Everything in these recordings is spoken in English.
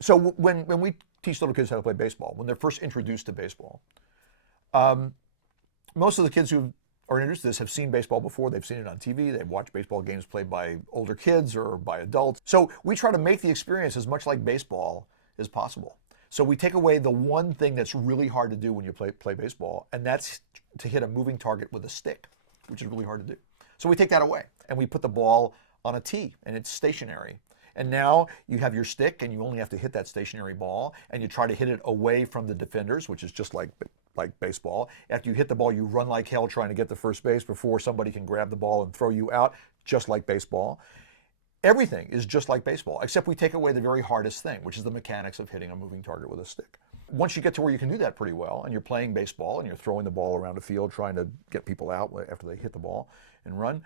So when we teach little kids how to play baseball, when they're first introduced to baseball, um, most of the kids who are introduced to this have seen baseball before. They've seen it on TV. They've watched baseball games played by older kids or by adults. So we try to make the experience as much like baseball as possible. So we take away the one thing that's really hard to do when you play baseball, and that's to hit a moving target with a stick, which is really hard to do. So we take that away, and we put the ball on a tee, and it's stationary. And now you have your stick, and you only have to hit that stationary ball, and you try to hit it away from the defenders, which is just like baseball. After you hit the ball, you run like hell trying to get to first base before somebody can grab the ball and throw you out, just like baseball. Everything is just like baseball, except we take away the very hardest thing, which is the mechanics of hitting a moving target with a stick. Once you get to where you can do that pretty well, and you're playing baseball, and you're throwing the ball around a field trying to get people out after they hit the ball and run,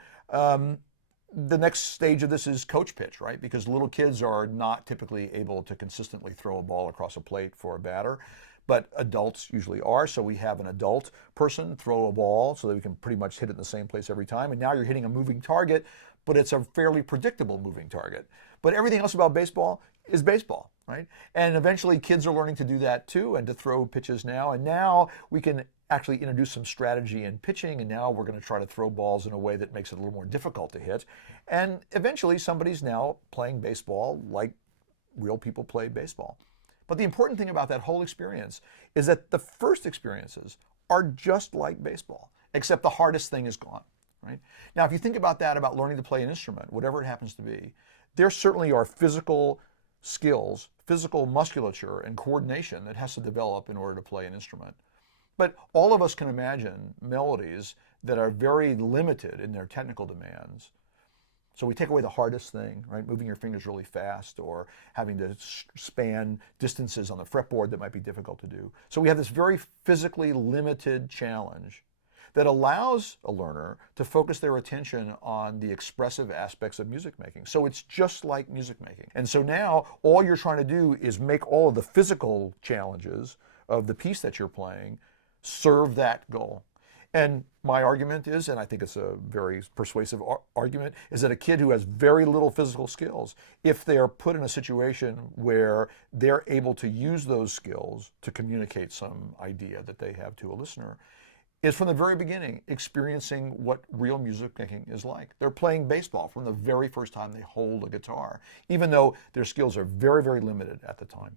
the next stage of this is coach pitch, right? Because little kids are not typically able to consistently throw a ball across a plate for a batter, but adults usually are. So we have an adult person throw a ball so that we can pretty much hit it in the same place every time. And now you're hitting a moving target, but it's a fairly predictable moving target. But everything else about baseball is baseball, right? And eventually kids are learning to do that too, and to throw pitches now. And now we can actually introduce some strategy in pitching, and now we're going to try to throw balls in a way that makes it a little more difficult to hit. And eventually somebody's now playing baseball like real people play baseball. But the important thing about that whole experience is that the first experiences are just like baseball, except the hardest thing is gone, right? Now, if you think about that, about learning to play an instrument, whatever it happens to be, there certainly are physical skills, physical musculature and coordination that has to develop in order to play an instrument. But all of us can imagine melodies that are very limited in their technical demands. So we take away the hardest thing, right? Moving your fingers really fast, or having to span distances on the fretboard that might be difficult to do. So we have this very physically limited challenge that allows a learner to focus their attention on the expressive aspects of music making. So it's just like music making. And so now all you're trying to do is make all of the physical challenges of the piece that you're playing serve that goal. And my argument is, and I think it's a very persuasive argument, is that a kid who has very little physical skills, if they are put in a situation where they're able to use those skills to communicate some idea that they have to a listener, is from the very beginning experiencing what real music making is like. They're playing baseball from the very first time they hold a guitar, even though their skills are very, very limited at the time.